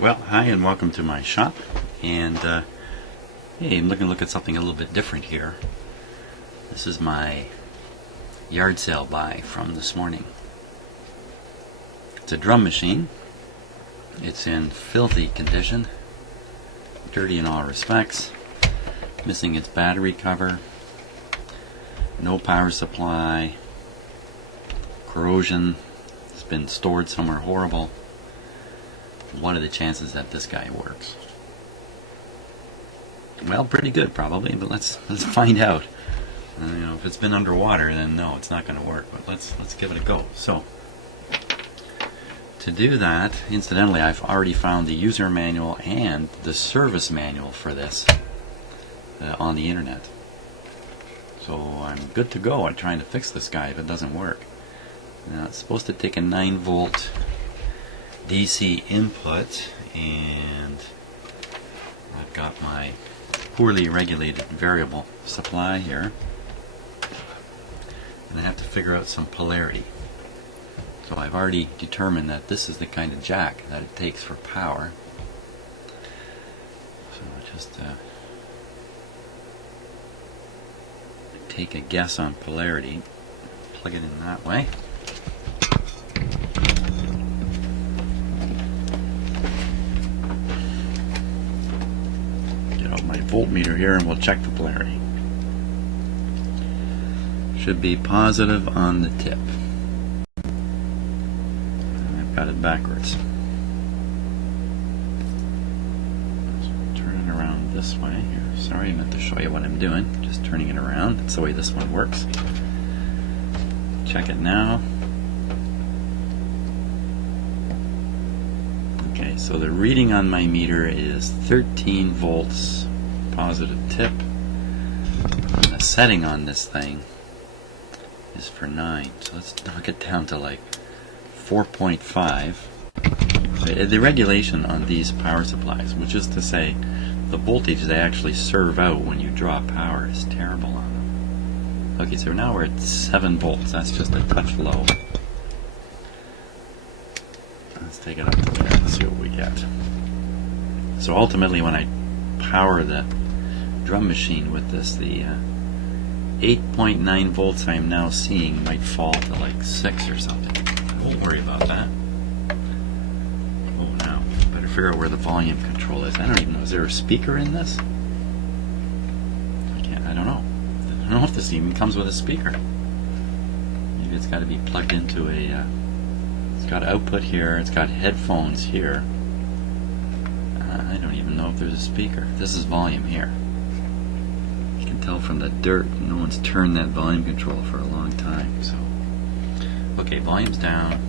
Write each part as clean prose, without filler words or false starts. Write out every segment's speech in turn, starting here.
Well, hi and welcome to my shop. And hey, I'm looking to look at something a little bit different here. This is my yard sale buy from this morning. It's a drum machine. It's in filthy condition, dirty in all respects, missing its battery cover, no power supply, corrosion, it's been stored somewhere horrible. What are the chances that this guy works? Well, pretty good probably, but let's find out. If it's been underwater, then no, it's not going to work. But let's give it a go. So, to do that, incidentally, I've already found the user manual and the service manual for this on the internet. So I'm good to go on trying to fix this guy if it doesn't work. Now it's supposed to take a 9-volt DC input, and I've got my poorly regulated variable supply here, and I have to figure out some polarity. So I've already determined that this is the kind of jack that it takes for power. So just take a guess on polarity, plug it in that way. My voltmeter here, and we'll check the polarity. Should be positive on the tip. I've got it backwards. So turn it around this way here. Sorry, I meant to show you what I'm doing. Just turning it around. That's the way this one works. Check it now. Okay, so the reading on my meter is 13 volts. Positive tip. And the setting on this thing is for 9. So let's knock it down to like 4.5. The regulation on these power supplies, which is to say the voltage they actually serve out when you draw power, is terrible on them. Okay, so now we're at 7 volts. That's just a touch low. Let's take it up to there and see what we get. So ultimately, when I power the drum machine with this, the 8.9 volts I am now seeing might fall to like 6 or something. I won't worry about that. Oh, now better figure out where the volume control is. I don't even know. Is there a speaker in this? I don't know. I don't know if this even comes with a speaker. Maybe it's got to be plugged into a. It's got output here. It's got headphones here. I don't even know if there's a speaker. This is volume here. You can tell from the dirt, no one's turned that volume control for a long time. So, okay, volume's down.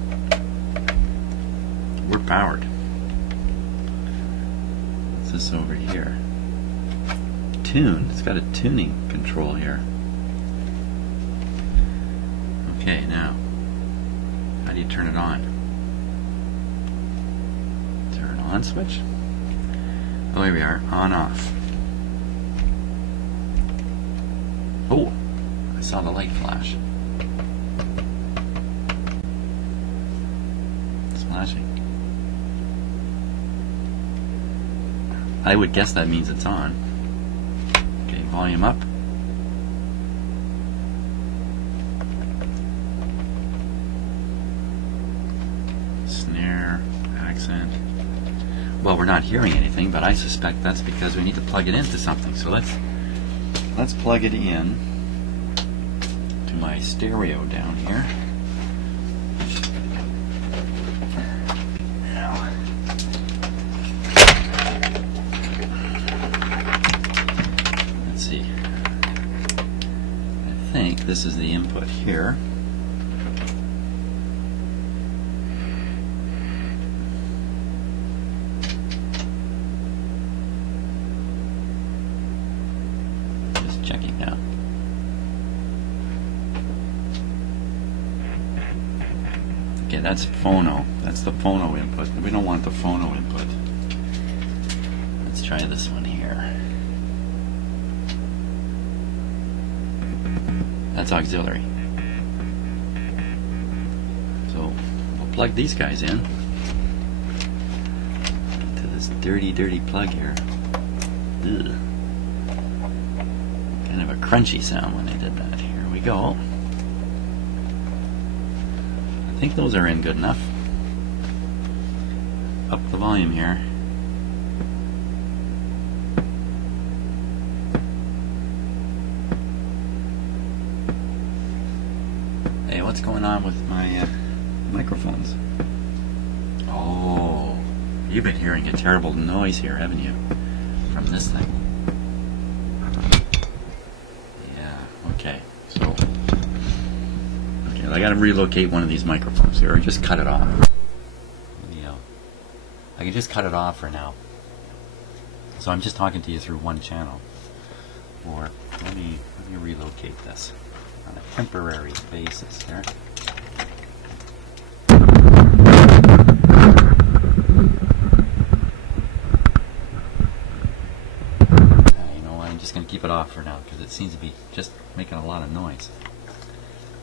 We're powered. What's this over here? Tune. It's got a tuning control here. Okay, now, how do you turn it on? Turn on switch? Oh, here we are, on off. Oh, I saw the light flash. It's flashing. I would guess that means it's on. Okay, volume up. Snare, accent. Well, we're not hearing anything, but I suspect that's because we need to plug it into something. So let's plug it in to my stereo down here. Now, let's see. I think this is the input here. Checking now. Okay, that's phono. That's the phono input. We don't want the phono input. Let's try this one here. That's auxiliary. So we'll plug these guys in to this dirty, dirty plug here. Ugh. Kind of a crunchy sound when I did that. Here we go. I think those are in good enough. Up the volume here. Hey, what's going on with my microphones? Oh, you've been hearing a terrible noise here, haven't you? From this thing. Yeah, okay. So, okay, I gotta relocate one of these microphones here, or just cut it off. Yeah, I can just cut it off for now. So I'm just talking to you through one channel. Or let me relocate this on a temporary basis here. You know what? I'm just going to keep it off for now because it seems to be just making a lot of noise,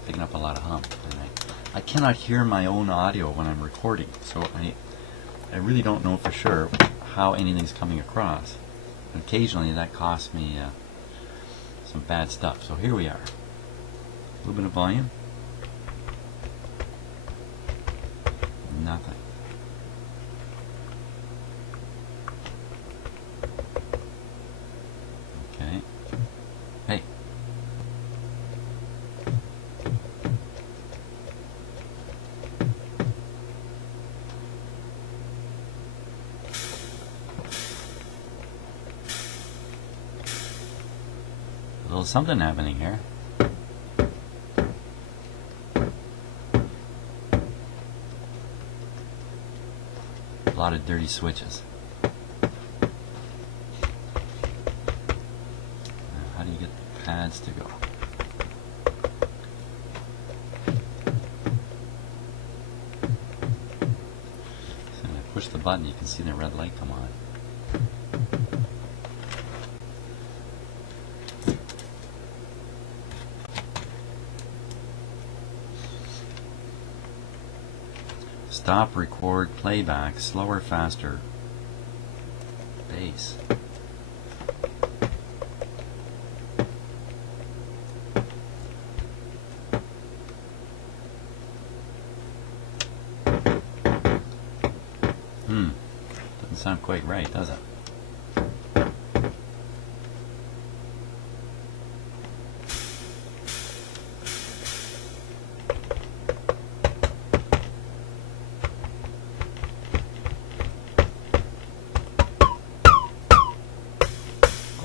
picking up a lot of hum. And I cannot hear my own audio when I'm recording, so I really don't know for sure how anything's coming across. And occasionally that costs me some bad stuff. So here we are. A little bit of volume. Nothing. Okay. Hey. A little something happening here. A lot of dirty switches. How do you get the pads to go? So when I push the button, you can see the red light come on. Stop, record, playback, slower, faster, bass. Doesn't sound quite right, does it?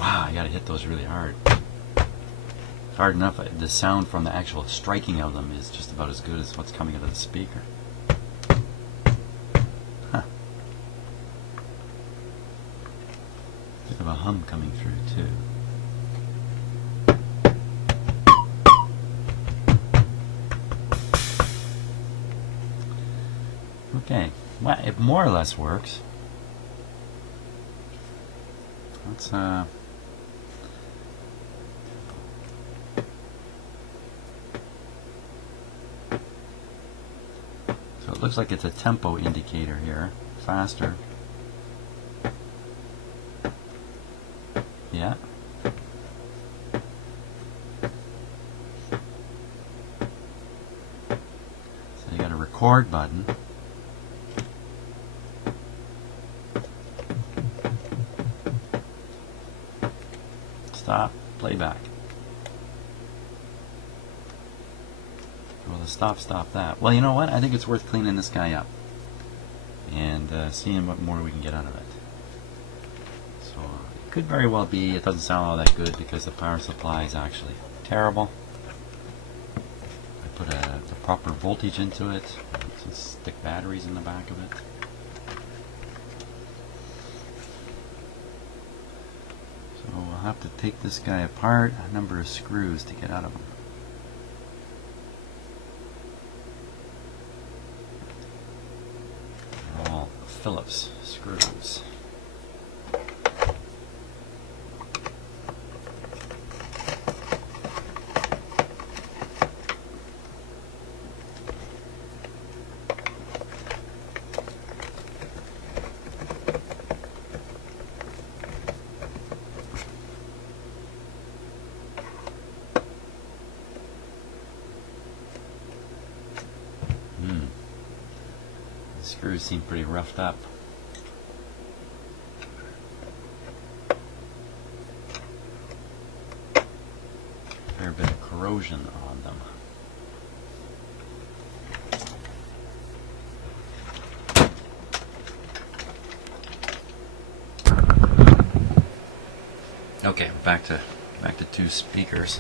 I gotta hit those really hard. Hard enough, the sound from the actual striking of them is just about as good as what's coming out of the speaker. Huh. Bit of a hum coming through too. Okay, well, it more or less works. Let's so it looks like it's a tempo indicator here, faster. Yeah. So you got a record button. Stop, playback. Well, the stop that. Well, you know what? I think it's worth cleaning this guy up and seeing what more we can get out of it. So it could very well be it doesn't sound all that good because the power supply is actually terrible. I put the proper voltage into it. Some stick batteries in the back of it. So we'll have to take this guy apart, a number of screws to get out of him. They're all Phillips screws. The screws seem pretty roughed up. Fair bit of corrosion on them. Okay, back to two speakers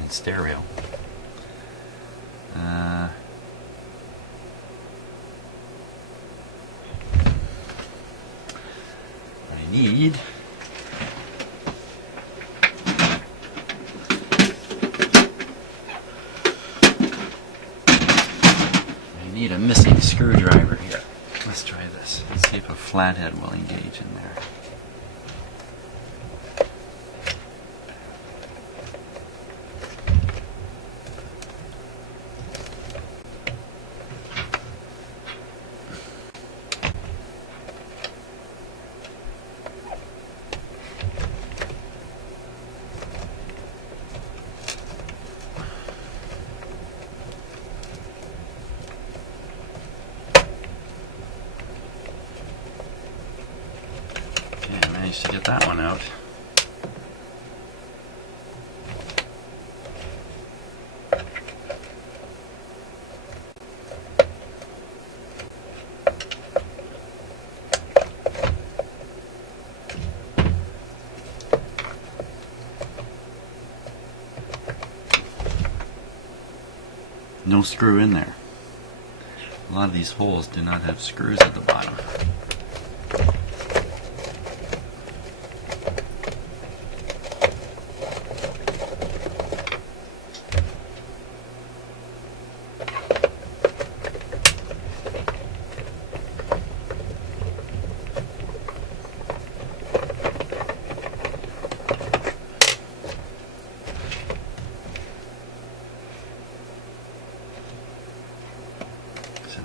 and stereo. I need a missing screwdriver here. Let's try this. Let's see if a flathead will engage in there. To get that one out. No screw in there. A lot of these holes do not have screws at the bottom.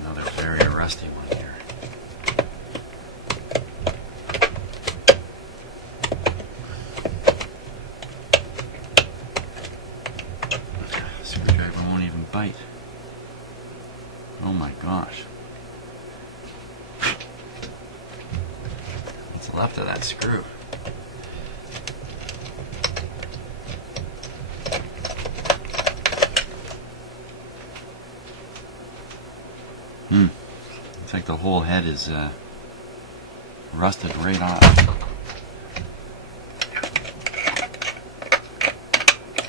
Another very rusty one here. The screwdriver won't even bite. Oh my gosh. What's left of that screw? Looks like the whole head is rusted right off.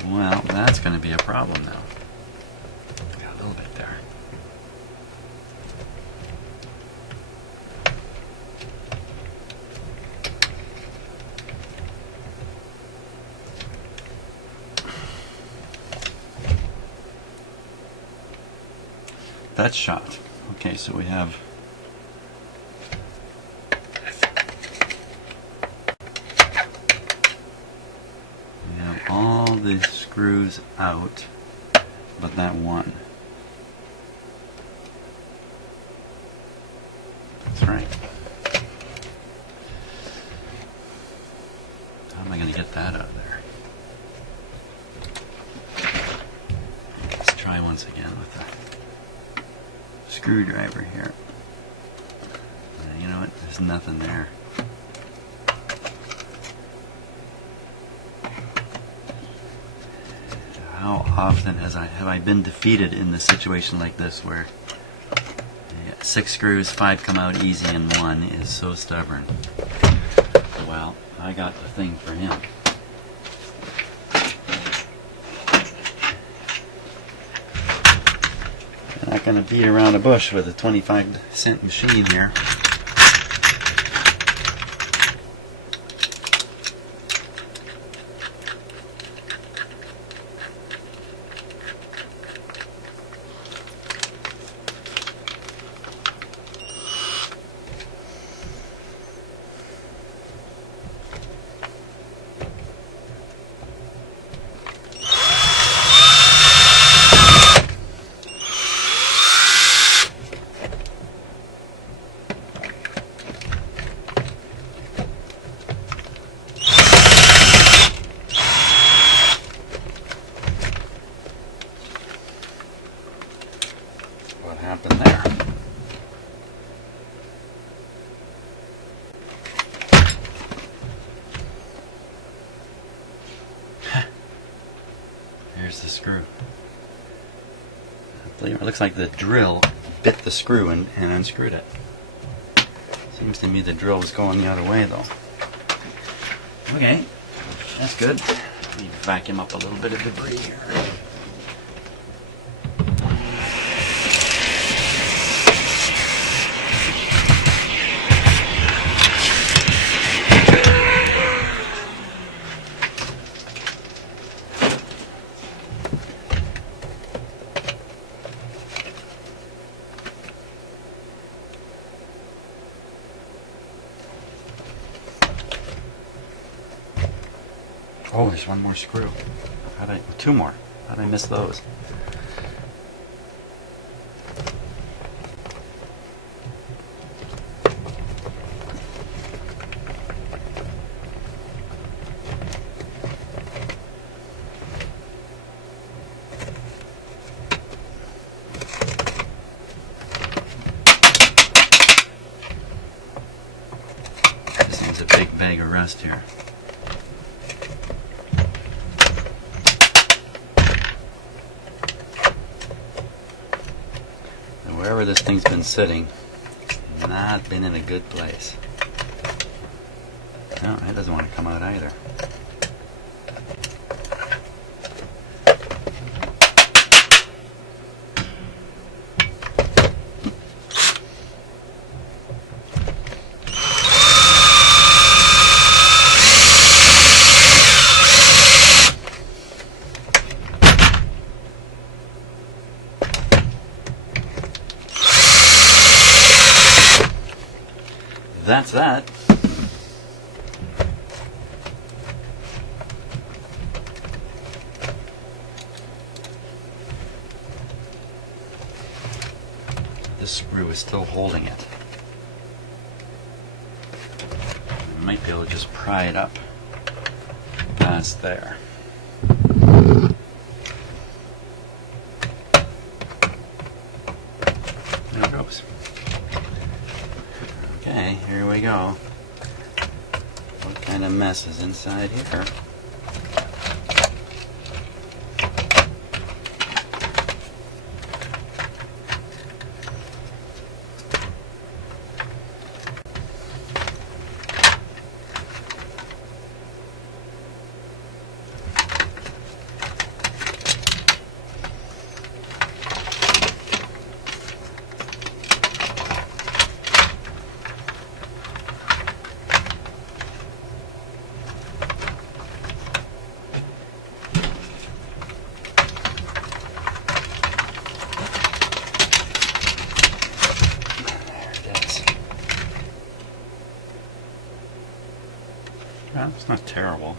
Well, that's going to be a problem now. Got a little bit there. That's shot. Okay, so we have all the screws out, but that one. That's right. How am I going to get that out of there? Let's try once again with the screwdriver here. You know what? There's nothing there. How often have I been defeated in a situation like this where 6 screws, 5 come out easy and 1 is so stubborn? Well, I got the thing for him. I'm not going to beat around a bush with a 25-cent machine here. the screw. It looks like the drill bit the screw and unscrewed it. Seems to me the drill was going the other way though. Okay, that's good. Let me vacuum up a little bit of debris here. Oh, there's one more screw. Two more. How did I miss those? This needs a big bag of rust here. Wherever this thing's been sitting, it's not been in a good place. No, it doesn't want to come out either. That's that. This screw is still holding it. I might be able to just pry it up past there. There it goes. Okay, here we go. What kind of mess is inside here? Well, it's not terrible.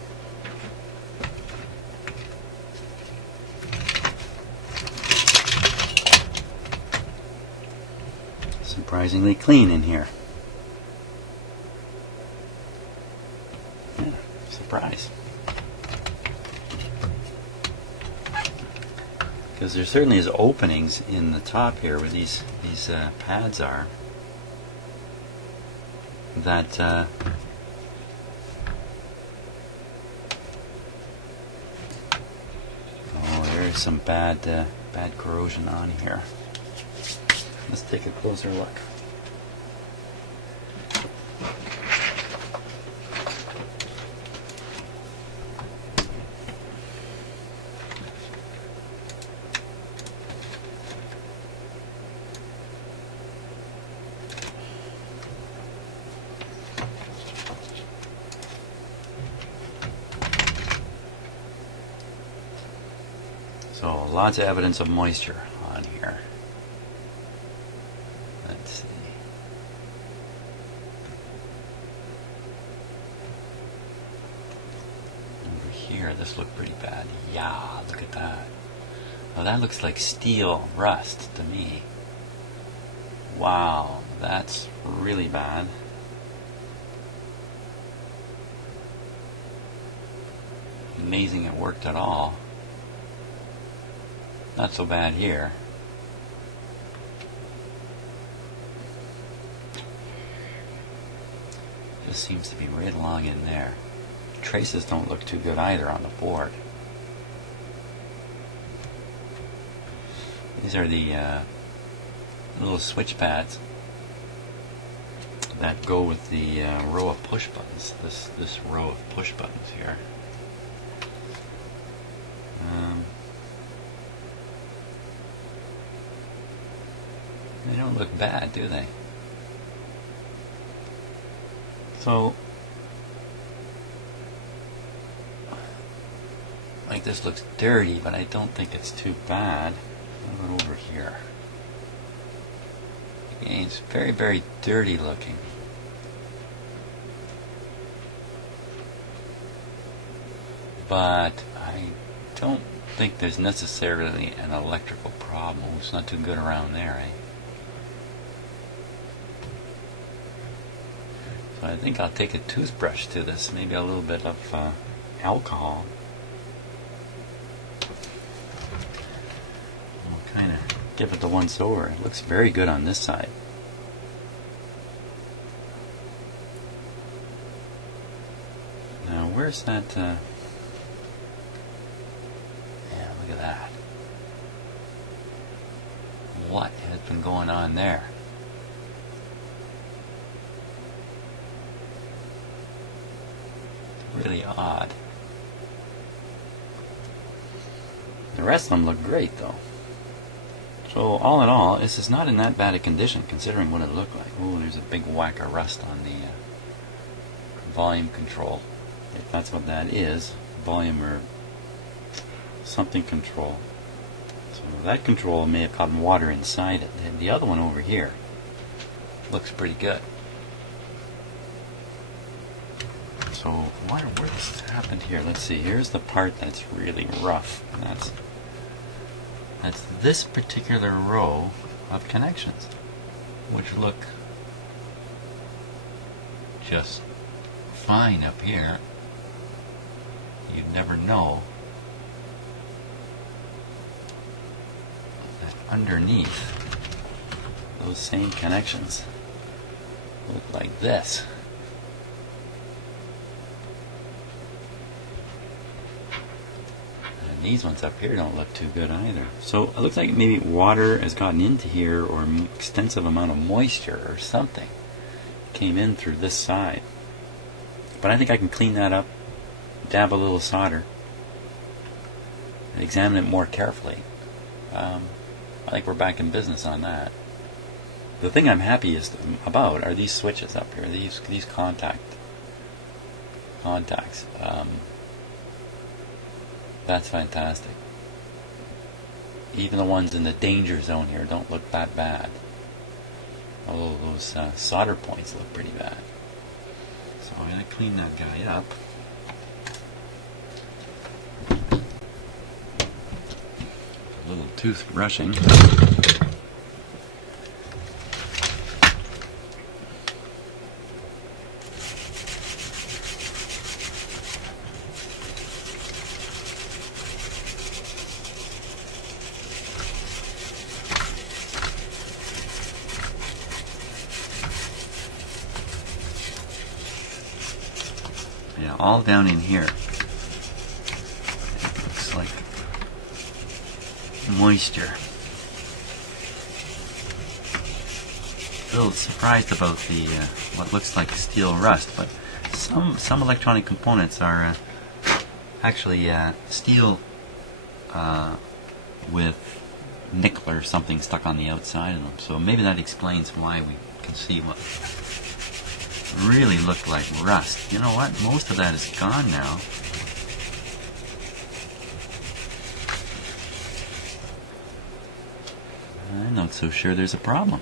Surprisingly clean in here. Yeah, surprise. Because there certainly is openings in the top here where these pads are. That some bad corrosion on here. Let's take a closer look. So lots of evidence of moisture on here. Let's see. Over here, this looked pretty bad. Yeah, look at that. Well, that looks like steel rust to me. Wow, that's really bad. Amazing it worked at all. Not so bad here. Just seems to be right along in there. Traces don't look too good either on the board. These are the little switch pads that go with the row of push buttons. This row of push buttons here. They don't look bad, do they? So, like, this looks dirty, but I don't think it's too bad. What about over here? Again, it's very, very dirty looking. But I don't think there's necessarily an electrical problem. It's not too good around there, eh? So I think I'll take a toothbrush to this, maybe a little bit of alcohol. We'll kind of give it the once over. It looks very good on this side. Now where's that? Yeah, look at that. What has been going on there? Really odd. The rest of them look great though. So all in all, this is not in that bad a condition considering what it looked like. Oh, there's a big whack of rust on the volume control. If that's what that is, volume or something control. So that control may have gotten water inside it. And the other one over here looks pretty good. So I wonder where this happened here. Let's see. Here's the part that's really rough. And that's this particular row of connections, which look just fine up here. You'd never know that underneath those same connections look like this. These ones up here don't look too good either. So it looks like maybe water has gotten into here, or an extensive amount of moisture or something came in through this side. But I think I can clean that up, dab a little solder, and examine it more carefully. I think we're back in business on that. The thing I'm happiest about are these switches up here, these contacts. That's fantastic. Even the ones in the danger zone here don't look that bad. Although those solder points look pretty bad. So I'm going to clean that guy up. A little toothbrushing. Yeah, all down in here. It looks like moisture. A little surprised about the what looks like steel rust, but some electronic components are actually steel with nickel or something stuck on the outside of them. So maybe that explains why we can see what really looked like rust. You know what? Most of that is gone now. I'm not so sure there's a problem.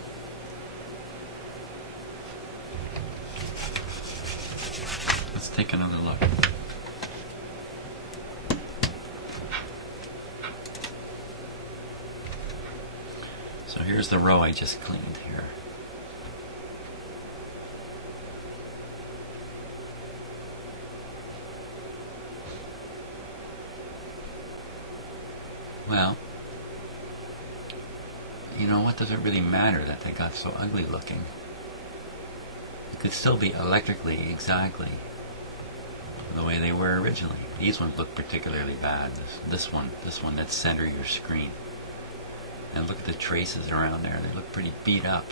Let's take another look. So here's the row I just cleaned here. Well, you know what, does it really matter that they got so ugly looking? It could still be electrically exactly the way they were originally. These ones look particularly bad. This one that center your screen. And look at the traces around there. They look pretty beat up.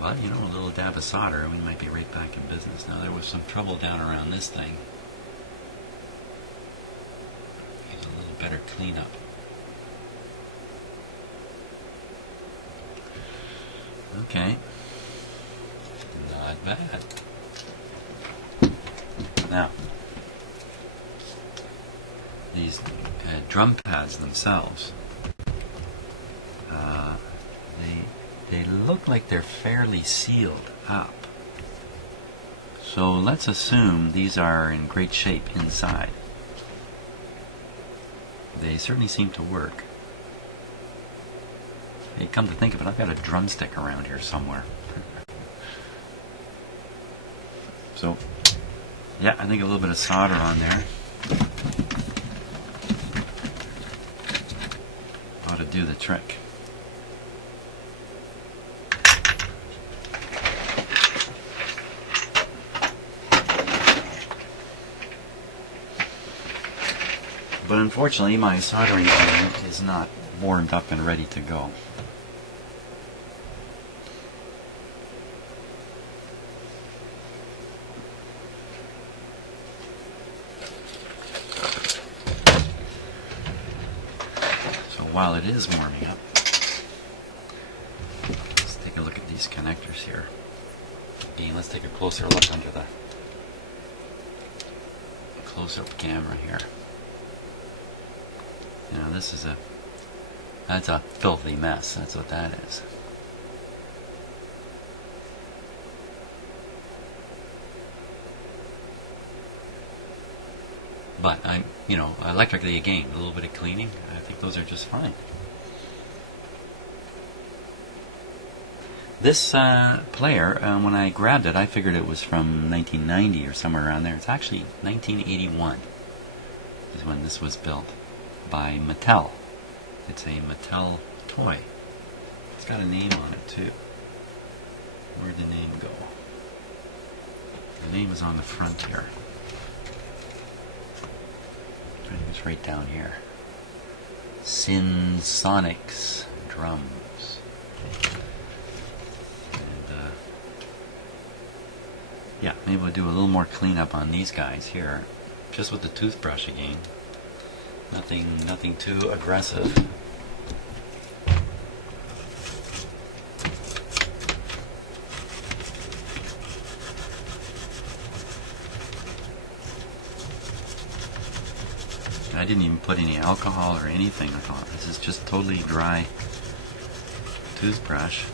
But, you know, a little dab of solder and we might be right back in business. Now, there was some trouble down around this thing. Need a little better cleanup. Okay. Not bad. Now, these drum pads themselves, they look like they're fairly sealed up. So let's assume these are in great shape inside. They certainly seem to work. Hey, come to think of it, I've got a drumstick around here somewhere. So, yeah, I think a little bit of solder on there ought to do the trick. But unfortunately, my soldering iron is not warmed up and ready to go. So while it is warming up, let's take a look at these connectors here. Again, let's take a closer look under the close-up camera here. Now this is that's a filthy mess. That's what that is. But electrically again, a little bit of cleaning, I think those are just fine. This player, when I grabbed it, I figured it was from 1990 or somewhere around there. It's actually 1981 is when this was built by Mattel. It's a Mattel toy. It's got a name on it too. Where'd the name go? The name is on the front here. I think it's right down here. Synsonic drums. And yeah, maybe we'll do a little more cleanup on these guys here, just with the toothbrush again. Nothing too aggressive. I didn't even put any alcohol or anything. I thought this is just totally dry toothbrush.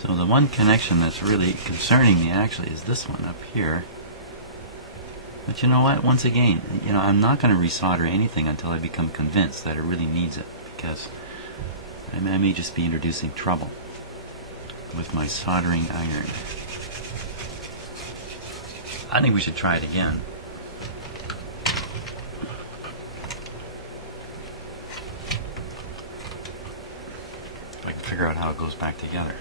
So the one connection that's really concerning me actually is this one up here. But you know what? Once again, I'm not going to resolder anything until I become convinced that it really needs it, because I may just be introducing trouble with my soldering iron. I think we should try it again. If I can figure out how it goes back together.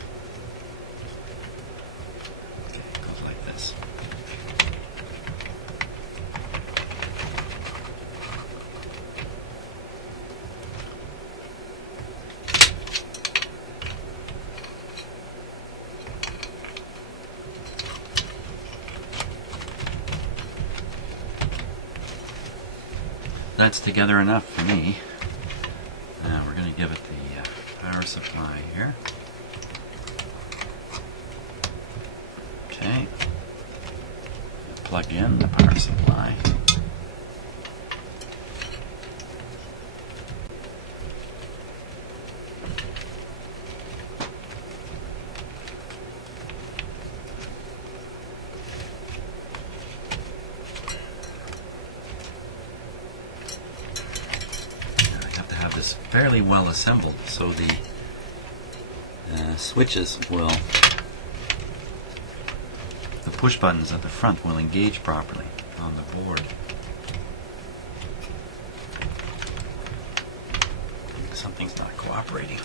That's together enough for me. Now we're going to give it the power supply here. Okay. Plug in the power supply. This fairly well assembled, so the switches will push buttons at the front will engage properly on the board. Something's not cooperating.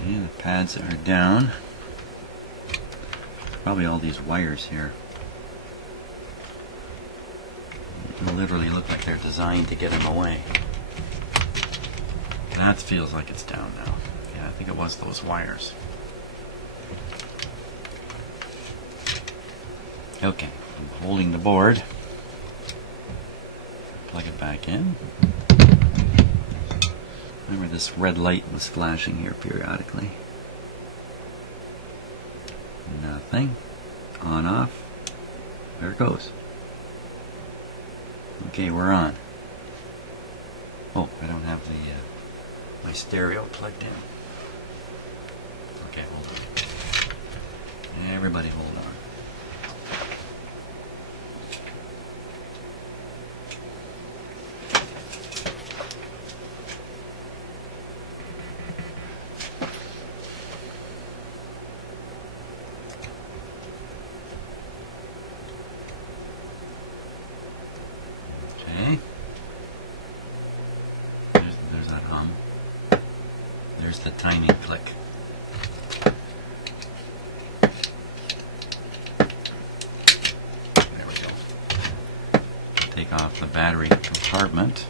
Okay, the pads are down. Probably all these wires here. They literally look like they're designed to get in the way. That feels like it's down now. Yeah, I think it was those wires. Okay, I'm holding the board. Plug it back in. Remember, this red light was flashing here periodically. Nothing. On, off. There it goes. Okay, we're on. Oh, I don't have the my stereo plugged in. Okay, hold on. Everybody hold on. Okay. There's that hum. There's the tiny click. There we go. Take off the battery compartment.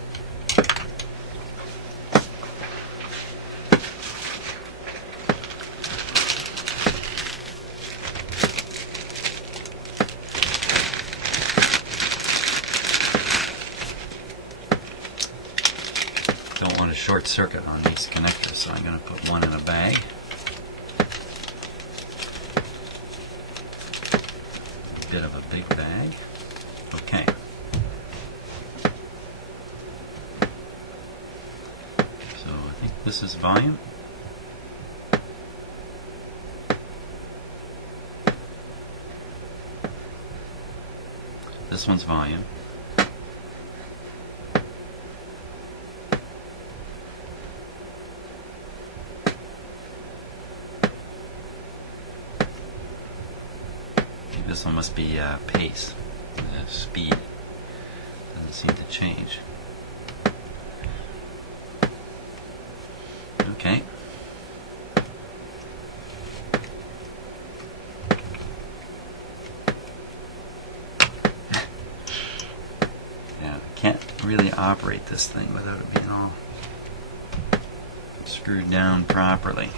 Don't want a short circuit on these connectors, so I'm going to put one in a bag. A bit of a big bag. Okay. So I think this is volume. This one's volume. This one must be pace. The speed doesn't seem to change. Okay. Yeah, I can't really operate this thing without it being all screwed down properly.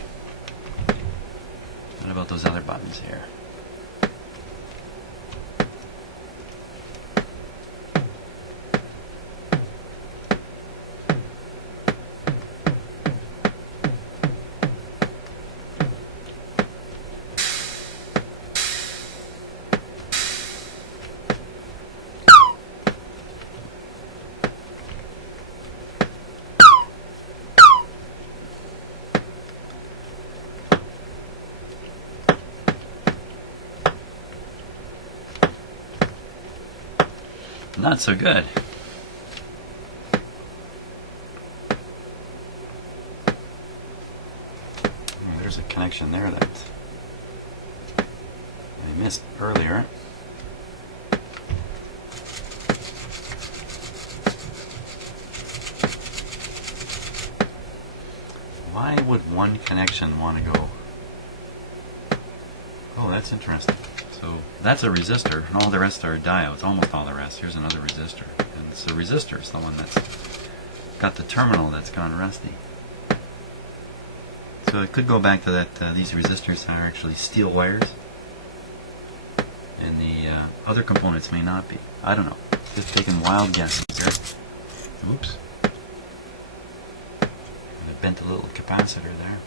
What about those other buttons here? Not so good. Oh, there's a connection there that I missed earlier. Why would one connection want to go? Oh, that's interesting. So that's a resistor, and all the rest are diodes, almost all the rest. Here's another resistor, and it's the resistor is the one that's got the terminal that's gone rusty. So it could go back to that these resistors are actually steel wires, and the other components may not be. I don't know. Just taking wild guesses here. Oops. I bent a little capacitor there.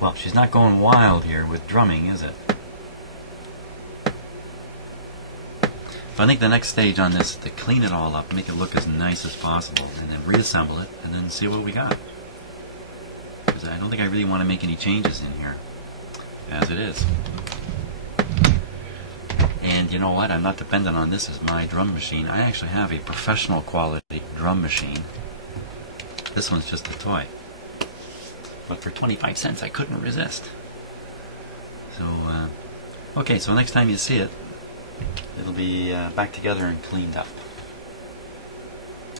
Well, she's not going wild here with drumming, is it? So I think the next stage on this is to clean it all up, make it look as nice as possible, and then reassemble it, and then see what we got. Because I don't think I really want to make any changes in here. as it is. And you know what? I'm not dependent on this as my drum machine. I actually have a professional quality drum machine. This one's just a toy. But for 25 cents I couldn't resist. So, okay, so next time you see it, it'll be back together and cleaned up.